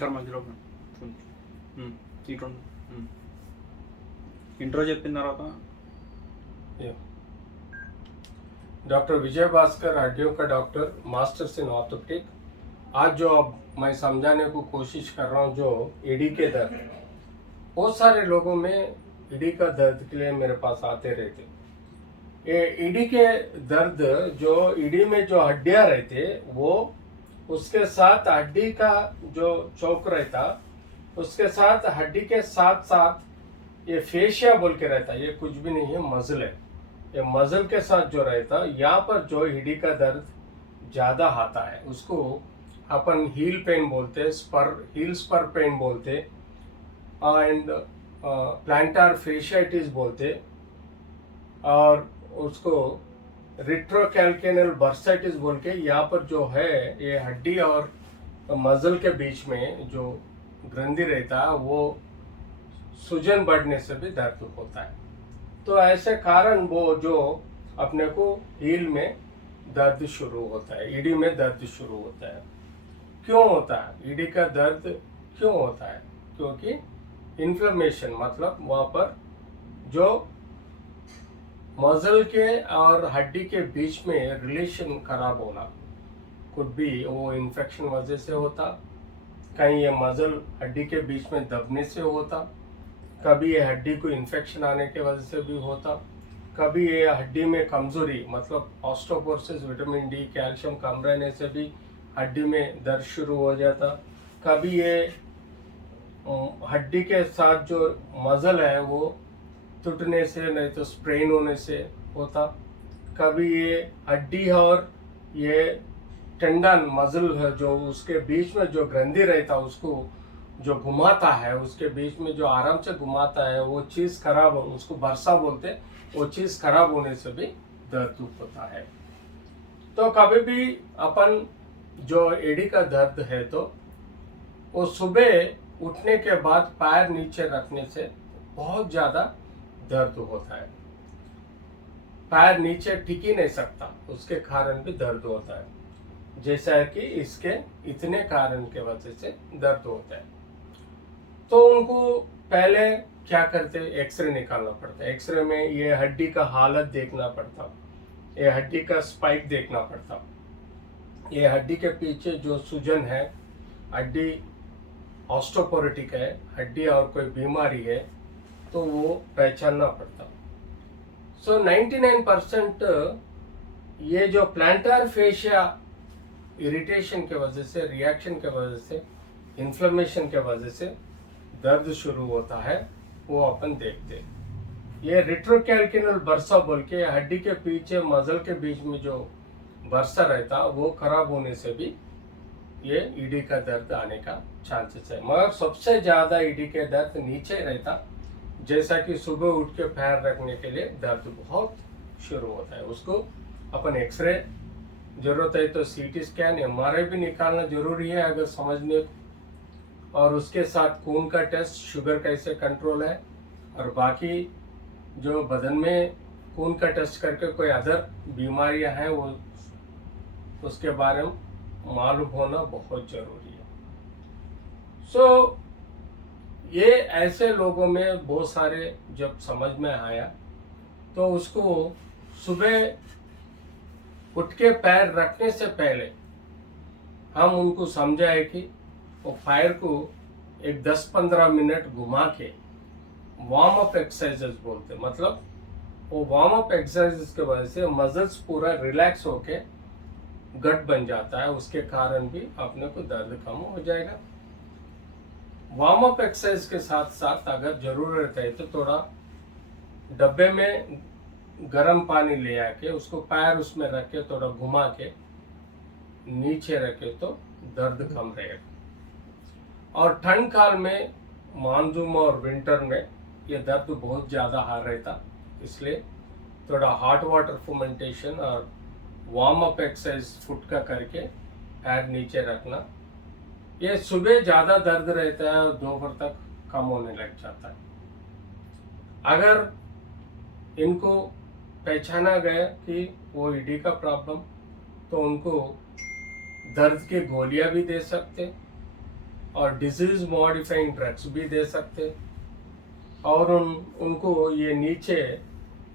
Sir మధ్యలో ఇటు intro చెప్పిన తర్వాత डॉक्टर विजय भास्कर, हड्डियों का डॉक्टर, मास्टर्स इन ऑर्थोपेडिक। आज जो अब मैं समझाने को कोशिश कर रहा हूँ, जो एडी के दर्द, बहुत सारे लोगों में एडी का दर्द के लिए मेरे पास आते रहते। ये एडी के दर्द, जो एडी में जो हड्डियाँ रहते वो उसके साथ हड्डी का जो चौक रहता, उसके साथ हड्डी के साथ साथ ये फेशिया बोल के रहता। ये कुछ भी नहीं है, मसल है। ये मसल के साथ जो रहता, यहाँ पर जो हड्डी का दर्द ज़्यादा आता है उसको अपन हील पेन बोलते, हील स्पर पेन बोलते, एंड प्लांटार फेशियाइटिस बोलते, और उसको रिट्रोकैल्केनल बर्साइटिस बोल के। यहाँ पर जो है ये हड्डी और मसल के बीच में जो ग्रंथि रहता है वो सूजन बढ़ने से भी दर्द होता है। तो ऐसे कारण वो जो अपने को हील में दर्द शुरू होता है, ईडी में दर्द शुरू होता है। क्यों होता है ईडी का दर्द? क्यों होता है? क्योंकि इन्फ्लेमेशन, मतलब वहाँ पर जो मसल के और हड्डी के बीच में रिलेशन खराब होना, कुछ भी वो इन्फेक्शन वजह से होता, कहीं ये मसल हड्डी के बीच में दबने से होता, कभी ये हड्डी को इन्फेक्शन आने के वजह से भी होता, कभी ये हड्डी में कमजोरी, मतलब ऑस्टियोपोरोसिस, विटामिन डी, कैल्शियम कम रहने से भी हड्डी में दर्द शुरू हो जाता, कभी ये हड्डी के साथ जो मसल है वो टूटने से, नहीं तो स्प्रेन होने से होता, कभी ये हड्डी और ये टेंडन मसल है जो उसके बीच में जो ग्रंथि रहता उसको जो घुमाता है, उसके बीच में जो आराम से घुमाता है वो चीज़ खराब हो, उसको बरसा बोलते, वो चीज़ खराब होने से भी दर्द होता है। तो कभी भी अपन जो एडी का दर्द है तो वो सुबह उठने के बाद पैर नीचे रखने से बहुत ज़्यादा दर्द होता है। पैर नीचे टिक ही नहीं सकता, उसके कारण भी दर्द होता है। जैसा है कि इसके इतने कारण के वजह से दर्द होता है। तो उनको पहले क्या करते, एक्सरे निकालना पड़ता है। एक्सरे में ये हड्डी का हालत देखना पड़ता, ये हड्डी का स्पाइक देखना पड़ता, ये हड्डी के पीछे जो सूजन है, हड्डी ऑस्टियोपोरोटिक है, हड्डी और कोई बीमारी है तो वो पहचानना पड़ता। सो 99% ये जो प्लांटार फेशिया इरिटेशन के वजह से, रिएक्शन के वजह से, इन्फ्लेमेशन के वजह से दर्द शुरू होता है, वो अपन देखते। ये रिट्रोकैल्केनल बर्सा बोल के हड्डी के पीछे मसल के बीच में जो बर्सा रहता वो खराब होने से भी ये ईडी का दर्द आने का चांसेस है। मगर सबसे ज़्यादा ईडी के दर्द नीचे रहता, जैसा कि सुबह उठ के पैर रखने के लिए दर्द बहुत शुरू होता है। उसको अपन एक्सरे, जरूरत है तो सीटी स्कैन, एमआरआई भी निकालना जरूरी है अगर समझने को, और उसके साथ खून का टेस्ट, शुगर कैसे कंट्रोल है, और बाकी जो बदन में खून का टेस्ट करके कोई अदर बीमारियां हैं वो उसके बारे में मालूम होना बहुत ज़रूरी है। सो ये ऐसे लोगों में बहुत सारे जब समझ में आया तो उसको सुबह उठ के पैर रखने से पहले हम उनको समझाए कि वो पैर को एक 10-15 मिनट घुमा के वार्म अप एक्सरसाइजेस बोलते, मतलब वो वार्म अप एक्सरसाइजेस के वजह से मसल्स पूरा रिलैक्स होके गट बन जाता है, उसके कारण भी अपने को दर्द कम हो जाएगा। वार्म अप एक्सरसाइज के साथ साथ अगर जरूरत है तो थोड़ा डब्बे में गर्म पानी ले आके उसको पैर उसमें रख के थोड़ा घुमा के नीचे रखे तो दर्द कम रहेगा। और ठंड काल में, मानसून और विंटर में ये दर्द बहुत ज़्यादा हार रहता, इसलिए थोड़ा हॉट वाटर फर्मेंटेशन और वार्म अप एक्सरसाइज फुट का करके पैर नीचे रखना। ये सुबह ज़्यादा दर्द रहता है और दोपहर तक कम होने लग जाता है। अगर इनको पहचाना गया कि वो ईडी का प्रॉब्लम, तो उनको दर्द की गोलियां भी दे सकते, और डिजीज मॉडिफाइंग ड्रग्स भी दे सकते। और उनको ये नीचे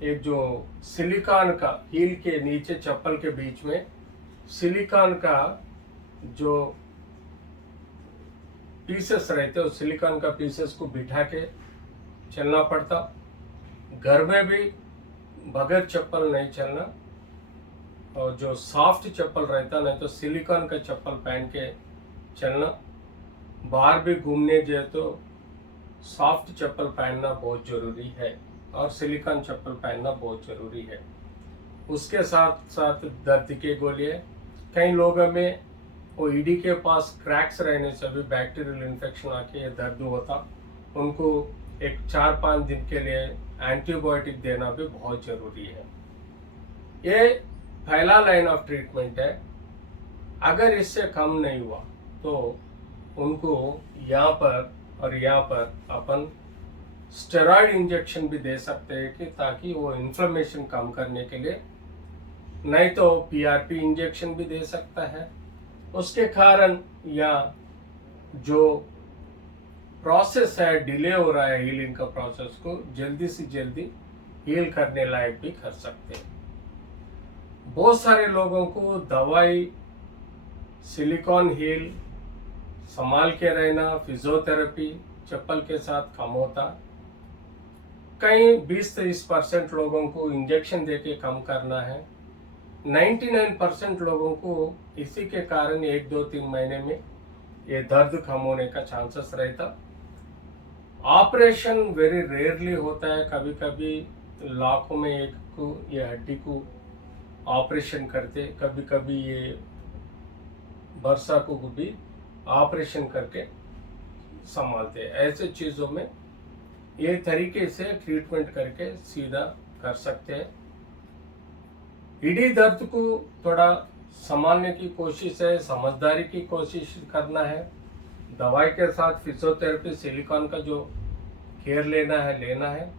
एक जो सिलिकॉन का हील के नीचे चप्पल के बीच में सिलिकॉन का जो पीसेस रहते उस सिलिकॉन का पीसेस को बिठा के चलना पड़ता। घर में भी बगैर चप्पल नहीं चलना, और जो सॉफ्ट चप्पल रहता नहीं तो सिलिकॉन का चप्पल पहन के चलना। बाहर भी घूमने जाए तो सॉफ्ट चप्पल पहनना बहुत ज़रूरी है और सिलिकॉन चप्पल पहनना बहुत ज़रूरी है। उसके साथ साथ दर्द की गोलियाँ, कई लोगों में वो ईडी के पास क्रैक्स रहने से भी बैक्टीरियल इन्फेक्शन आके ये दर्द होता, उनको एक 4-5 दिन के लिए एंटीबायोटिक देना भी बहुत ज़रूरी है। ये पहला लाइन ऑफ ट्रीटमेंट है। अगर इससे कम नहीं हुआ तो उनको यहाँ पर और यहाँ पर अपन स्टेरॉइड इंजेक्शन भी दे सकते हैं कि ताकि वो इन्फ्लेमेशन कम करने के लिए, नहीं तो पीआरपी इंजेक्शन भी दे सकता है। उसके कारण या जो प्रोसेस है डिले हो रहा है हीलिंग का प्रोसेस को जल्दी से जल्दी हील करने लायक भी कर सकते हैं। बहुत सारे लोगों को दवाई सिलिकॉन हील संभाल के रहना, फिजियोथेरेपी चप्पल के साथ कम होता। कई 20-30% लोगों को इंजेक्शन देके कम करना है। 99% लोगों को इसी के कारण 1-2-3 महीने में ये दर्द कम होने का चांसेस रहता। ऑपरेशन वेरी रेयरली होता है, कभी कभी लाखों में एक को ये हड्डी को ऑपरेशन करते, कभी कभी ये बरसा को भी ऑपरेशन करके संभालते। ऐसे चीज़ों में ये तरीके से ट्रीटमेंट करके सीधा कर सकते हैं। ईडी दर्द को थोड़ा संभालने की कोशिश है, समझदारी की कोशिश करना है। दवाई के साथ फिजियोथेरेपी सिलिकॉन का जो केयर लेना है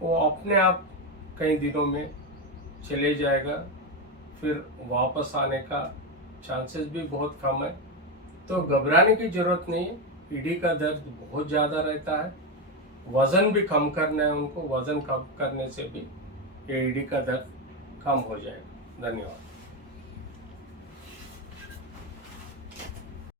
वो अपने आप कई दिनों में चले जाएगा, फिर वापस आने का चांसेस भी बहुत कम है। तो घबराने की ज़रूरत नहीं है। ईडी का दर्द बहुत ज़्यादा रहता है, वज़न भी कम करना है उनको, वज़न कम करने से भी ये ईडी का दर्द कम हो जाएगा। धन्यवाद।